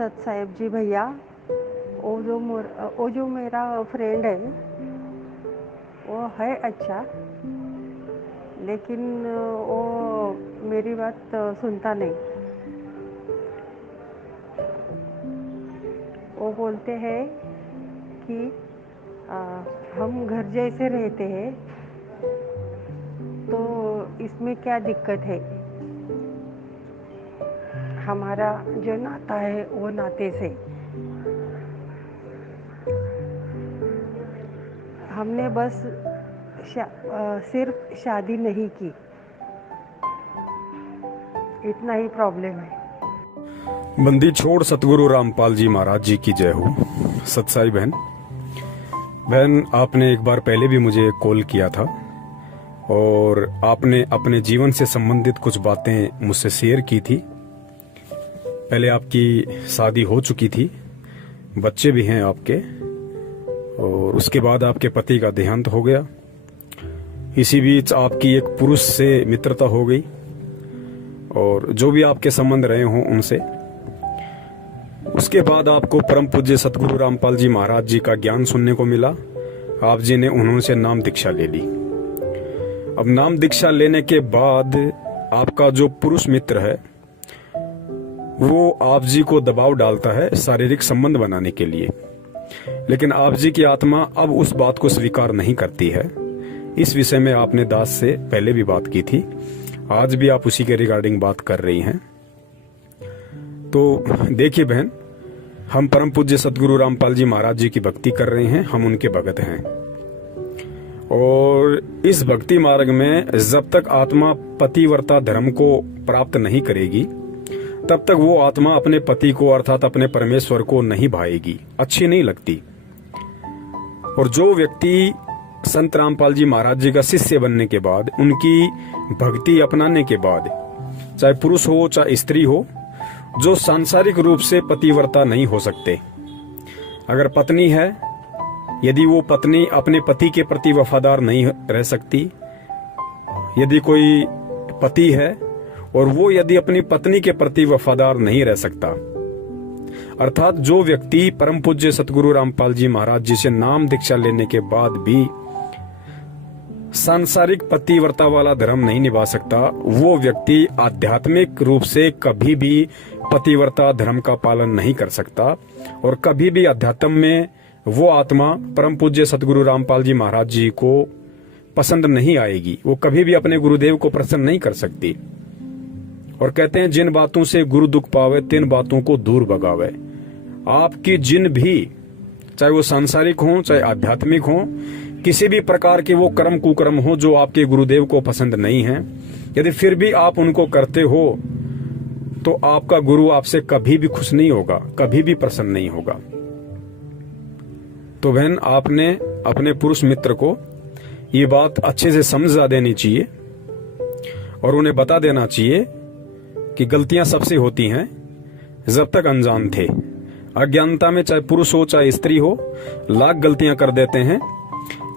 सत साहेब जी भैया, वो जो मेरा फ्रेंड है वो है अच्छा, लेकिन वो मेरी बात सुनता नहीं। वो बोलते हैं कि हम घर जैसे रहते हैं, तो इसमें क्या दिक्कत है। हमारा जो नाता है वो नाते से, हमने बस सिर्फ शादी नहीं की, इतना ही प्रॉब्लम है। बंदी छोड़ सतगुरु रामपाल जी महाराज जी की जय हो। सतसाई बहन, आपने एक बार पहले भी मुझे कॉल किया था और आपने अपने जीवन से संबंधित कुछ बातें मुझसे शेयर की थी। पहले आपकी शादी हो चुकी थी, बच्चे भी हैं आपके, और उसके बाद आपके पति का देहांत हो गया। इसी बीच आपकी एक पुरुष से मित्रता हो गई और जो भी आपके संबंध रहे हों उनसे। उसके बाद आपको परम पूज्य सतगुरु रामपाल जी महाराज जी का ज्ञान सुनने को मिला। आप जी ने उन्होंने नाम दीक्षा ले ली। अब नाम दीक्षा लेने के बाद आपका जो पुरुष मित्र है वो आप जी को दबाव डालता है शारीरिक संबंध बनाने के लिए, लेकिन आप जी की आत्मा अब उस बात को स्वीकार नहीं करती है। इस विषय में आपने दास से पहले भी बात की थी, आज भी आप उसी के रिगार्डिंग बात कर रही हैं। तो देखिए बहन, हम परम पूज्य सतगुरु रामपाल जी महाराज जी की भक्ति कर रहे हैं, हम उनके भगत हैं। और इस भक्ति मार्ग में जब तक आत्मा पतिव्रता धर्म को प्राप्त नहीं करेगी तब तक वो आत्मा अपने पति को अर्थात अपने परमेश्वर को नहीं भाएगी, अच्छी नहीं लगती। और जो व्यक्ति संत रामपाल जी महाराज जी का शिष्य बनने के बाद, उनकी भक्ति अपनाने के बाद, चाहे पुरुष हो चाहे स्त्री हो, जो सांसारिक रूप से पतिव्रता नहीं हो सकते, अगर पत्नी है, यदि वो पत्नी अपने पति के प्रति वफादार नहीं रह सकती, यदि कोई पति है और वो यदि अपनी पत्नी के प्रति वफादार नहीं रह सकता, अर्थात जो व्यक्ति परम पूज्य सतगुरु रामपाल जी महाराज जी से नाम दीक्षा लेने के बाद भी सांसारिक पतिव्रता वाला धर्म नहीं निभा सकता, वो व्यक्ति आध्यात्मिक रूप से कभी भी पतिव्रता धर्म का पालन नहीं कर सकता और कभी भी अध्यात्म में वो आत्मा परम पूज्य सतगुरु रामपाल जी महाराज जी को पसंद नहीं आएगी, वो कभी भी अपने गुरुदेव को प्रसन्न नहीं कर सकती। और कहते हैं जिन बातों से गुरु दुख पावे तिन बातों को दूर भगावे। आपकी जिन भी, चाहे वो सांसारिक हो चाहे आध्यात्मिक हो, किसी भी प्रकार के वो कर्म कुकर्म हो जो आपके गुरुदेव को पसंद नहीं है, यदि फिर भी आप उनको करते हो तो आपका गुरु आपसे कभी भी खुश नहीं होगा, कभी भी प्रसन्न नहीं होगा। तो बहन, आपने अपने पुरुष मित्र को ये बात अच्छे से समझा देनी चाहिए और उन्हें बता देना चाहिए कि गलतियां सबसे होती हैं जब तक अनजान थे। अज्ञानता में चाहे पुरुष हो चाहे स्त्री हो, लाख गलतियां कर देते हैं।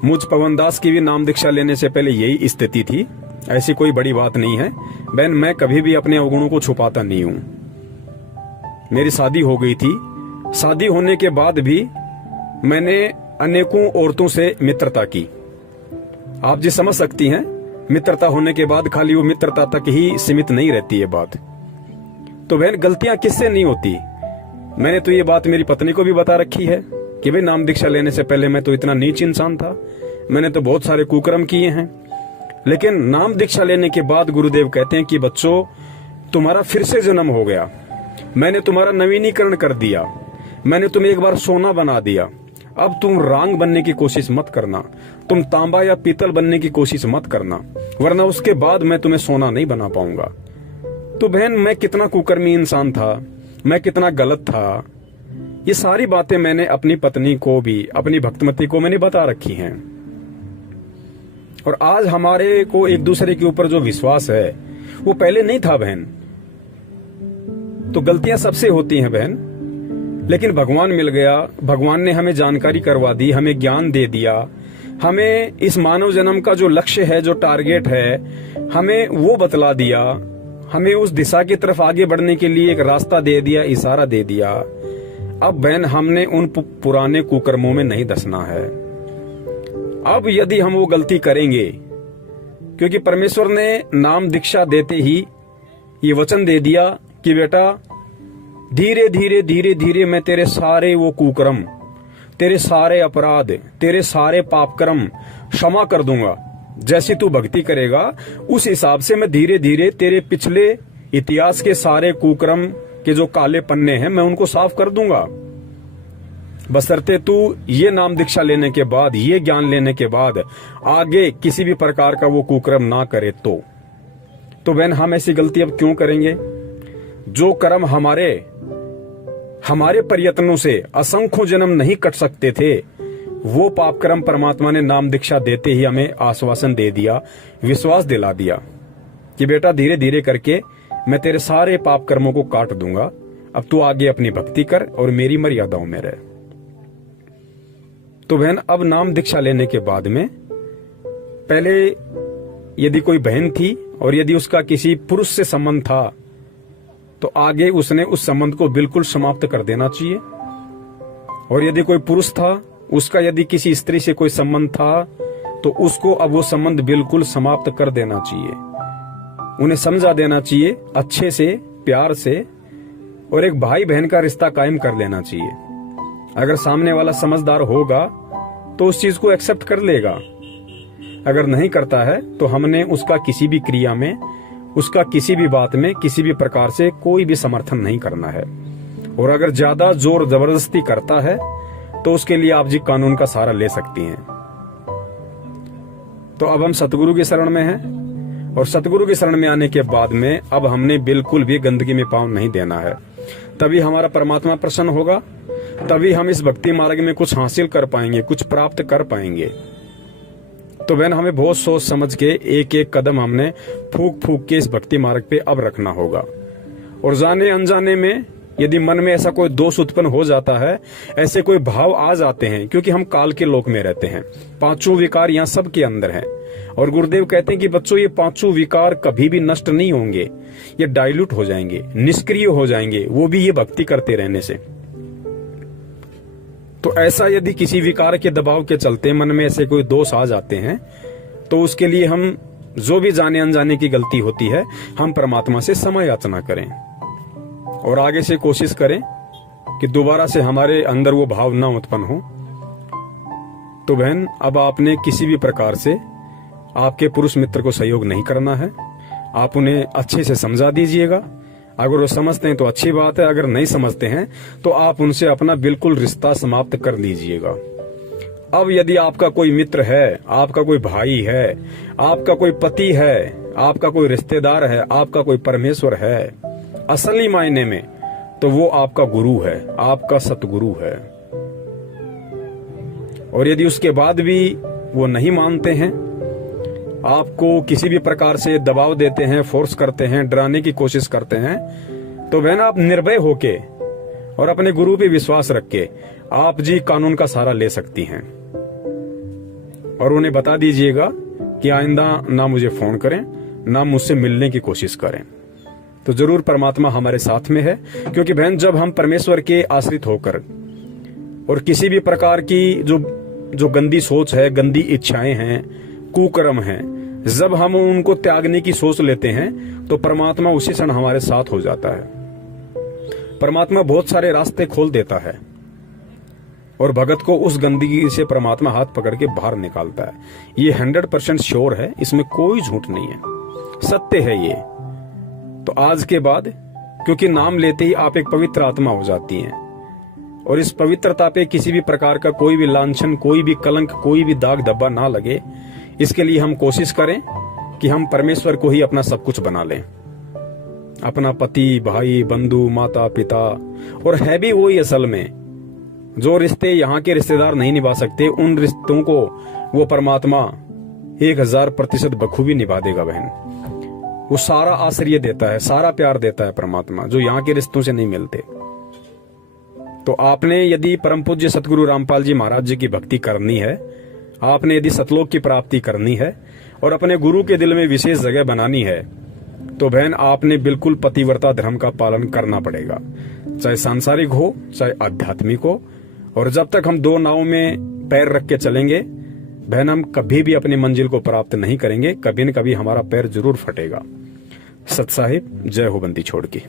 मुझ पवन दास की भी नाम दीक्षा लेने से पहले यही स्थिति थी, ऐसी कोई बड़ी बात नहीं है बहन। मैं कभी भी अपने अवगुणों को छुपाता नहीं हूं। मेरी शादी हो गई थी, शादी होने के बाद भी मैंने अनेकों औरतों से मित्रता की। आप जी समझ सकती हैं, मित्रता होने के बाद खाली वो मित्रता तक ही सीमित नहीं रहती है बात। तो बहन, गलतियां किससे नहीं होती। मैंने तो ये बात मेरी पत्नी को भी बता रखी है कि भाई नाम दीक्षा लेने से पहले मैं तो इतना नीच इंसान था, मैंने तो बहुत सारे कुकर्म किए हैं, लेकिन नाम दीक्षा लेने के बाद गुरुदेव कहते हैं कि बच्चों, तुम्हारा फिर से जन्म हो गया, मैंने तुम्हारा नवीनीकरण कर दिया, मैंने तुम्हें एक बार सोना बना दिया। अब तुम रांग बनने की कोशिश मत करना, तुम तांबा या पीतल बनने की कोशिश मत करना, वरना उसके बाद मैं तुम्हें सोना नहीं बना पाऊंगा। तो बहन, मैं कितना कुकर्मी इंसान था, मैं कितना गलत था, ये सारी बातें मैंने अपनी पत्नी को भी, अपनी भक्तमती को मैंने बता रखी हैं। और आज हमारे को एक दूसरे के ऊपर जो विश्वास है वो पहले नहीं था बहन। तो गलतियां सबसे होती हैं बहन, लेकिन भगवान मिल गया, भगवान ने हमें जानकारी करवा दी, हमें ज्ञान दे दिया, हमें इस मानव जन्म का जो लक्ष्य है, जो टारगेट है, हमें वो बतला दिया, हमें उस दिशा की तरफ आगे बढ़ने के लिए एक रास्ता दे दिया, इशारा दे दिया। अब बहन हमने उन पुराने कुकर्मों में नहीं धंसना है। अब यदि हम वो गलती करेंगे, क्योंकि परमेश्वर ने नाम दीक्षा देते ही ये वचन दे दिया कि बेटा धीरे धीरे धीरे धीरे मैं तेरे सारे वो कुकर्म, तेरे सारे अपराध, तेरे सारे पाप कर्म क्षमा कर दूंगा। जैसी तू भक्ति करेगा उस हिसाब से मैं धीरे धीरे तेरे पिछले इतिहास के सारे कुकर्म के जो काले पन्ने हैं मैं उनको साफ कर दूंगा, बशर्ते तू ये नाम दीक्षा लेने के बाद, ये ज्ञान लेने के बाद आगे किसी भी प्रकार का वो कुकर्म ना करे। तो बहन हम ऐसी गलती अब क्यों करेंगे? जो कर्म हमारे प्रयत्नों से असंख्यों जन्म नहीं कट सकते थे, वो पाप कर्म परमात्मा ने नाम दीक्षा देते ही हमें आश्वासन दे दिया, विश्वास दिला दिया कि बेटा धीरे धीरे करके मैं तेरे सारे पाप कर्मों को काट दूंगा। अब तू आगे अपनी भक्ति कर और मेरी मर्यादाओं में रह। तो बहन अब नाम दीक्षा लेने के बाद में पहले यदि कोई बहन थी और यदि उसका किसी पुरुष से संबंध था तो आगे उसने उस संबंध को बिल्कुल समाप्त कर देना चाहिए। और यदि कोई पुरुष था, उसका यदि किसी स्त्री से कोई संबंध था तो उसको अब वो संबंध बिल्कुल समाप्त कर देना चाहिए। उन्हें समझा देना चाहिए अच्छे से, प्यार से, और एक भाई बहन का रिश्ता कायम कर लेना चाहिए। अगर सामने वाला समझदार होगा तो उस चीज को एक्सेप्ट कर लेगा। अगर नहीं करता है तो हमने उसका किसी भी क्रिया में, उसका किसी भी बात में, किसी भी प्रकार से कोई भी समर्थन नहीं करना है। और अगर ज्यादा जोर जबरदस्ती करता है तो उसके लिए आप जी कानून का सहारा ले सकती हैं। तो अब हम सतगुरु की शरण में हैं और सतगुरु की शरण में आने के बाद में अब हमने बिल्कुल भी गंदगी में पांव नहीं देना है। तभी हमारा परमात्मा प्रसन्न होगा, तभी हम इस भक्ति मार्ग में कुछ हासिल कर पाएंगे, कुछ प्राप्त कर पाएंगे। तो बहन हमें बहुत सोच समझ के एक एक कदम हमने फूक फूक के इस भक्ति मार्ग पे अब रखना होगा। और जाने अनजाने में यदि मन में ऐसा कोई दोष उत्पन्न हो जाता है, ऐसे कोई भाव आ जाते हैं, क्योंकि हम काल के लोक में रहते हैं, पांचों विकार यहाँ सबके अंदर हैं। और गुरुदेव कहते हैं कि बच्चों ये पांचों विकार कभी भी नष्ट नहीं होंगे, ये डाइल्यूट हो जाएंगे, निष्क्रिय हो जाएंगे, वो भी ये भक्ति करते रहने से। तो ऐसा यदि किसी विकार के दबाव के चलते मन में ऐसे कोई दोष आ जाते हैं तो उसके लिए हम जो भी जाने अनजाने की गलती होती है हम परमात्मा से क्षमा याचना करें और आगे से कोशिश करें कि दोबारा से हमारे अंदर वो भाव ना उत्पन्न हो। तो बहन अब आपने किसी भी प्रकार से आपके पुरुष मित्र को सहयोग नहीं करना है, आप उन्हें अच्छे से समझा दीजिएगा। अगर वो समझते हैं तो अच्छी बात है, अगर नहीं समझते हैं तो आप उनसे अपना बिल्कुल रिश्ता समाप्त कर लीजिएगा। अब यदि आपका कोई मित्र है, आपका कोई भाई है, आपका कोई पति है, आपका कोई रिश्तेदार है, आपका कोई परमेश्वर है असली मायने में, तो वो आपका गुरु है, आपका सतगुरु है। और यदि उसके बाद भी वो नहीं मानते हैं, आपको किसी भी प्रकार से दबाव देते हैं, फोर्स करते हैं, डराने की कोशिश करते हैं, तो बहन आप निर्भय होके और अपने गुरु पे विश्वास रख के आप जी कानून का सहारा ले सकती हैं। और उन्हें बता दीजिएगा कि आइंदा ना मुझे फोन करें, ना मुझसे मिलने की कोशिश करें। तो जरूर परमात्मा हमारे साथ में है, क्योंकि बहन जब हम परमेश्वर के आश्रित होकर और किसी भी प्रकार की जो गंदी सोच है, गंदी इच्छाएं हैं, कुकर्म हैं, जब हम उनको त्यागने की सोच लेते हैं तो परमात्मा उसी क्षण हमारे साथ हो जाता है। परमात्मा बहुत सारे रास्ते खोल देता है और भगत को उस गंदगी से परमात्मा हाथ पकड़ के बाहर निकालता है। ये 100% श्योर है, इसमें कोई झूठ नहीं है, सत्य है ये। तो आज के बाद क्योंकि नाम लेते ही आप एक पवित्र आत्मा हो जाती हैं और इस पवित्रता पे किसी भी प्रकार का कोई भी लांछन, कोई भी कलंक, कोई भी दाग धब्बा ना लगे, इसके लिए हम कोशिश करें कि हम परमेश्वर को ही अपना सब कुछ बना लें, अपना पति, भाई, बंधु, माता, पिता। और है भी वही असल में जो रिश्ते यहाँ के रिश्तेदार नहीं निभा सकते, उन रिश्तों को वो परमात्मा 1000% बखूबी निभा देगा बहन। वो सारा आश्रय देता है, सारा प्यार देता है परमात्मा, जो यहाँ के रिश्तों से नहीं मिलते। तो आपने यदि परम पूज्य सतगुरु रामपाल जी महाराज जी की भक्ति करनी है, आपने यदि सतलोक की प्राप्ति करनी है और अपने गुरु के दिल में विशेष जगह बनानी है, तो बहन आपने बिल्कुल पतिव्रता धर्म का पालन करना पड़ेगा, चाहे सांसारिक हो चाहे आध्यात्मिक हो। और जब तक हम दो नाव में पैर रख के चलेंगे बहन, हम कभी भी अपनी मंजिल को प्राप्त नहीं करेंगे, कभी न कभी हमारा पैर जरूर फटेगा। सत साहिब, जय हो बंदी छोड़ की।